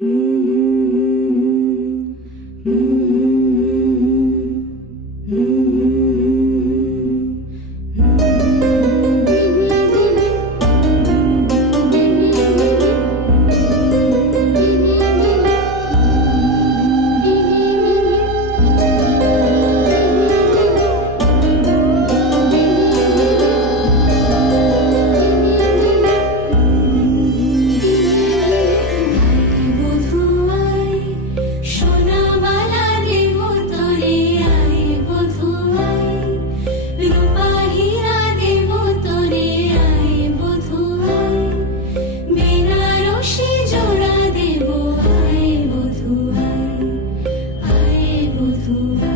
Mm. Vancouver.